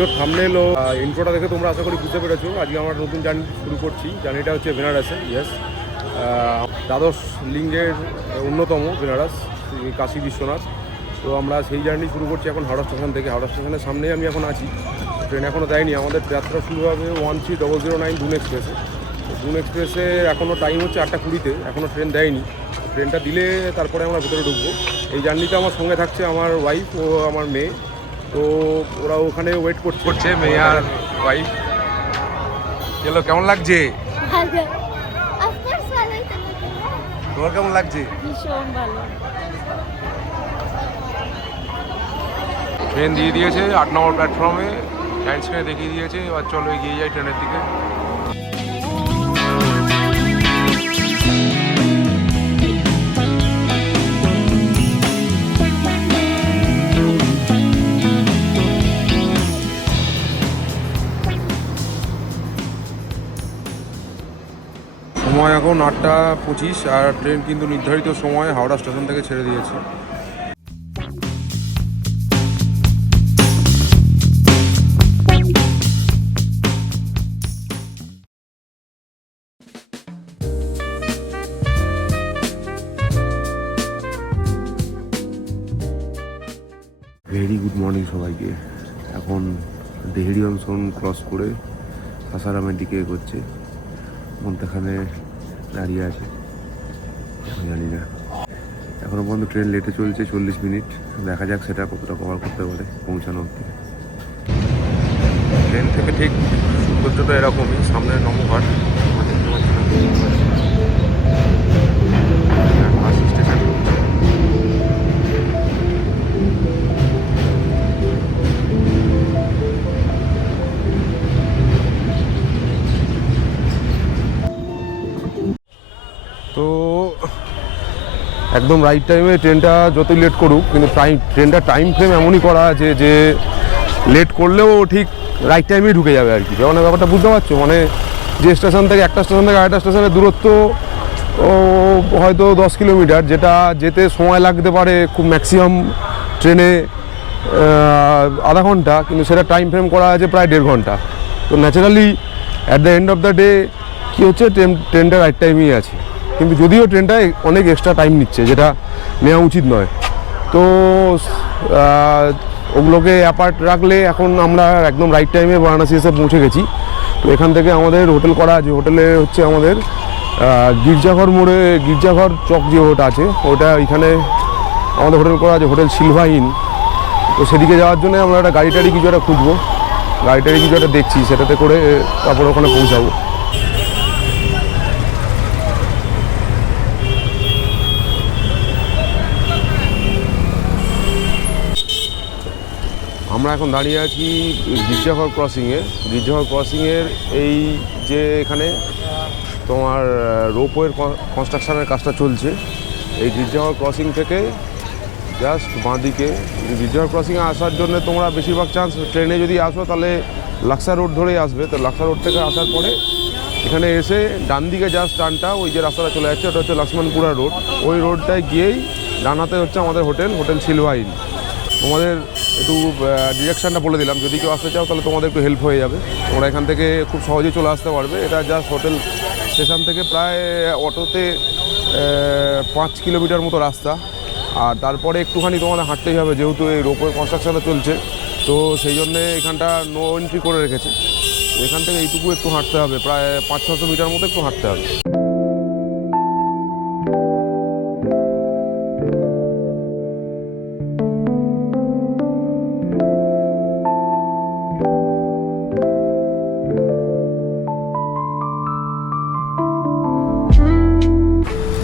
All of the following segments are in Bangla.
ভিডিওর থাম্বনেল ও ইন্ট্রোটা দেখে তোমরা আশা করি বুঝতে পেরেছো। আজকে আমরা নতুন জার্নি শুরু করছি। জার্নিটা হচ্ছে বেনারসে। ইয়েস, দ্বাদশ লিঙ্গের অন্যতম বেনারস, কাশী বিশ্বনাথ। তো আমরা সেই জার্নি শুরু করছি এখন হাওড়া স্টেশন থেকে। হাওড়া স্টেশনের সামনেই আমি এখন আছি। ট্রেন এখনও দেয়নি। আমাদের যাত্রা শুরু হবে 13009 দুন এক্সপ্রেসে। দুন এক্সপ্রেসে এখনও টাইম হচ্ছে 8:20। এখনও ট্রেন দেয়নি। ট্রেনটা দিলে তারপরে আমরা ভেতরে ঢুকবো। এই জার্নিতে আমার সঙ্গে থাকছে আমার ওয়াইফ ও আমার মেয়ে। তো ওরা ওখানে ওয়েট করছে মেয়ে আর ওয়াইফ। চলো, কেমন লাগছে? তোমার কেমন লাগছে? ভীষণ ভালো। ট্রেন দিয়ে দিয়েছে 8 নম্বর প্ল্যাটফর্মে, হ্যান্ড স্ক্রিনে দেখিয়ে দিয়েছে। এবার চলো এগিয়ে যাই ট্রেনের দিকে। সময় এখন 8:25 আর ট্রেন কিন্তু নির্ধারিত সময় হাওড়া স্টেশন থেকে ছেড়ে দিয়েছে। ভেরি গুড মর্নিং সবাইকে। এখন দেহেরি জংশন ক্রস করে সাসারামের দিকে এগোচ্ছে। মন্তেখানে দাঁড়িয়ে আছে, জানি না এখনও পর্যন্ত ট্রেন লেটে চলছে 40 মিনিট। দেখা যাক সেটা কতটা কভার করতে পারে পৌঁছানো অবধি। ট্রেন থেকে ঠিক সৌন্দর্যটা এরকমই। সামনে নমঘাট স্টেশন। তো একদম রাইট টাইমে ট্রেনটা যতই লেট করুক, কিন্তু ট্রেনটা টাইম ফ্রেম এমনই করা আছে যে লেট করলেও ঠিক রাইট টাইমেই ঢুকে যাবে আর কি। মানে ব্যাপারটা বুঝতে পারছো? মানে যে স্টেশন থেকে একটা স্টেশন থেকে আরেকটা স্টেশনের দূরত্ব হয়তো 10 কিলোমিটার, যেটা যেতে সময় লাগতে পারে খুব ম্যাক্সিমাম ট্রেনে আধা ঘন্টা, কিন্তু সেটা টাইম ফ্রেম করা আছে প্রায় 1.5 ঘন্টা। তো naturally at the end of the day কী হচ্ছে, ট্রেনটা রাইট টাইমেই আছে। কিন্তু যদিও ট্রেনটায় অনেক এক্সট্রা টাইম নিচ্ছে, যেটা নেওয়া উচিত নয়। তো ওগুলোকে অ্যাপার্ট রাখলে এখন আমরা একদম রাইট টাইমে বারাণসী এসে পৌঁছে গেছি। তো এখান থেকে আমাদের হোটেল করা আছে। হোটেলে হচ্ছে আমাদের গির্জাঘর মোড়ে, গির্জাঘর চক যে ওটা আছে, ওটা এখানে আমাদের হোটেল করা আছে, হোটেল সিলভা ইন। তো সেদিকে যাওয়ার জন্য আমরা একটা গাড়ি টাড়ি কিছু একটা খুঁজবো, গাড়ি টাড়ি কিছু একটা দেখছি, সেটাতে করে তারপরে ওখানে পৌঁছাবো। আমরা এখন দাঁড়িয়ে আছি গির্জাঘর ক্রসিংয়ে। গির্জাঘর ক্রসিংয়ের এই যে এখানে তোমার রোপওয়ের কনস্ট্রাকশানের কাজটা চলছে, এই গির্জাঘর ক্রসিং থেকে জাস্ট বাঁদিকে। গির্জাঘর ক্রসিংয়ে আসার জন্য তোমরা বেশিরভাগ চান্স ট্রেনে যদি আসো তাহলে লাক্সা রোড ধরেই আসবে। তো লাক্সা রোড থেকে আসার পরে এখানে এসে ডান দিকে জাস্ট টানটা, ওই যে রাস্তাটা চলে যাচ্ছে ওটা হচ্ছে লক্ষ্মণপুরা রোড। ওই রোডটায় গিয়েই ডানাতে হচ্ছে আমাদের হোটেল সিলভা ইন। তোমাদের একটু ডিরেকশানটা বলে দিলাম, যদি কেউ আসতে চাও তাহলে তোমাদের একটু হেল্প হয়ে যাবে। তোমরা এখান থেকে খুব সহজেই চলে আসতে পারবে। এটা জাস্ট হোটেল স্টেশন থেকে প্রায় অটোতে 5 কিলোমিটার মতো রাস্তা। আর তারপরে একটুখানি তোমাদের হাঁটতেই হবে, যেহেতু এই রোপওয়ে কনস্ট্রাকশনটা চলছে। তো সেই জন্যে এখানটা নো এন্ট্রি করে রেখেছে। তো এখান থেকে এইটুকু একটু হাঁটতে হবে, প্রায় 500-600 মিটার মতো একটু হাঁটতে হবে।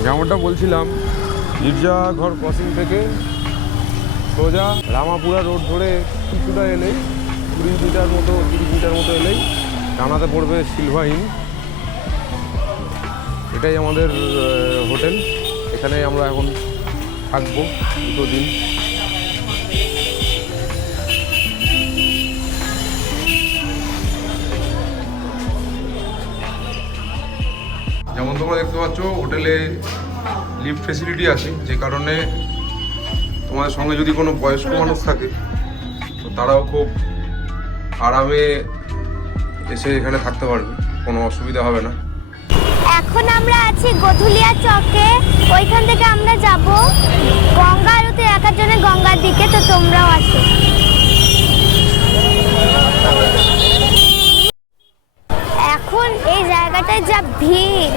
যেমনটা বলছিলাম, গির্জাঘর ক্রসিং থেকে সোজা রামাপুরা রোড ধরে কিছুটা এলেই 30 মিটার মতো এলেই ডানাতে পড়বে সিলভা ইন। এটাই আমাদের হোটেল। এখানে আমরা এখন থাকবো 2 দিন। যেমন তোমরা দেখতে পাচ্ছ, হোটেলে লিফট ফেসিলিটি আছে, যে কারণে তোমাদের সঙ্গে যদি কোনো বয়স্ক মানুষ থাকে তো তারাও খুব আরামে এসে এখানে থাকতে পারবে, কোনো অসুবিধা হবে না। এখন আমরা আছি গধুলিয়া চকে, ওইখান থেকে আমরা যাব গঙ্গা আরতি দেখার জন্য গঙ্গার দিকে, তো তোমরাও আসো। এখন এই জায়গাটায় যা ভিড়,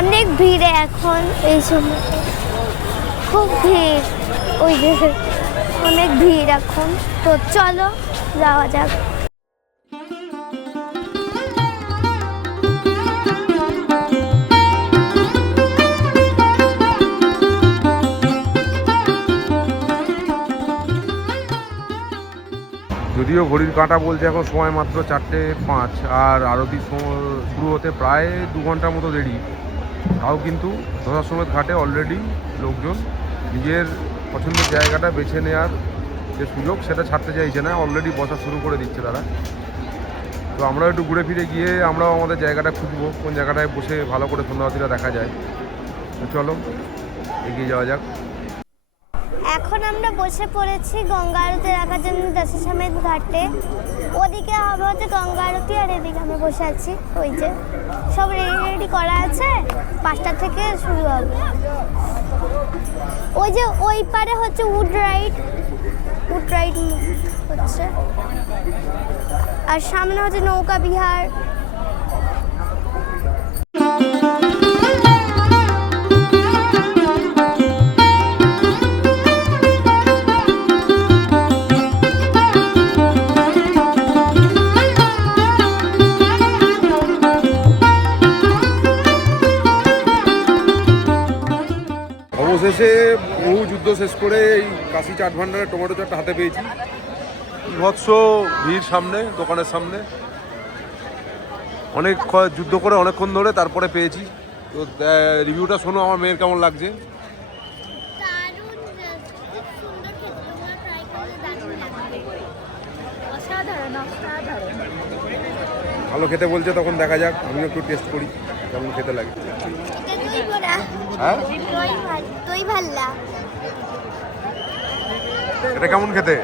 অনেক ভিড়ে এখন এই সময়, খুব ভিড়, ওই যে অনেক ভিড় এখন। তো চলো যাওয়া যাক। যদিও ঘড়ির কাঁটা বলছে এখন সময় মাত্র 4:05, আর আরতি শুরু হতে প্রায় 2 ঘন্টার মতো দেরি, তাও কিন্তু ধসাসমেত ঘাটে অলরেডি লোকজন নিজের পছন্দের জায়গাটা বেছে নেওয়ার যে সুযোগ সেটা ছাড়তে চাইছে না, অলরেডি বসা শুরু করে দিচ্ছে তারা। তো আমরাও একটু ঘুরে ফিরে গিয়ে আমরাও আমাদের জায়গাটা খুঁজবো, কোন জায়গাটায় বসে ভালো করে সন্ধ্যা আরতিটা দেখা যায়। তো চলো এগিয়ে যাওয়া যাক। এখন আমরা বসে পড়েছি গঙ্গা আরতি দেখার জন্য দশাসমেত ঘাটে। ওদিকে হবে হচ্ছে গঙ্গা আরতি, আর এদিকে আমরা বসে আছি। ওই যে সব রেডি করা আছে, 5টা থেকে শুরু হবে। ওই যে ওই পারে হচ্ছে উড রাইড হচ্ছে, আর সামনে হচ্ছে নৌকা বিহার। অবশেষে বহু যুদ্ধ শেষ করে এই কাশি চাট ভান্ডারের টমেটো চাটটা হাতে পেয়েছি। বিভৎস ভিড় সামনে, দোকানের সামনে, অনেক যুদ্ধ করে অনেকক্ষণ ধরে তারপরে পেয়েছি। তো রিভিউটা শোনো আমার মেয়ের কেমন লাগছে। ভালো খেতে বলছে, তখন দেখা যাক, আমিও একটু টেস্ট করি কেমন খেতে লাগে। হ্যাঁ, এটা কেমন খেতে?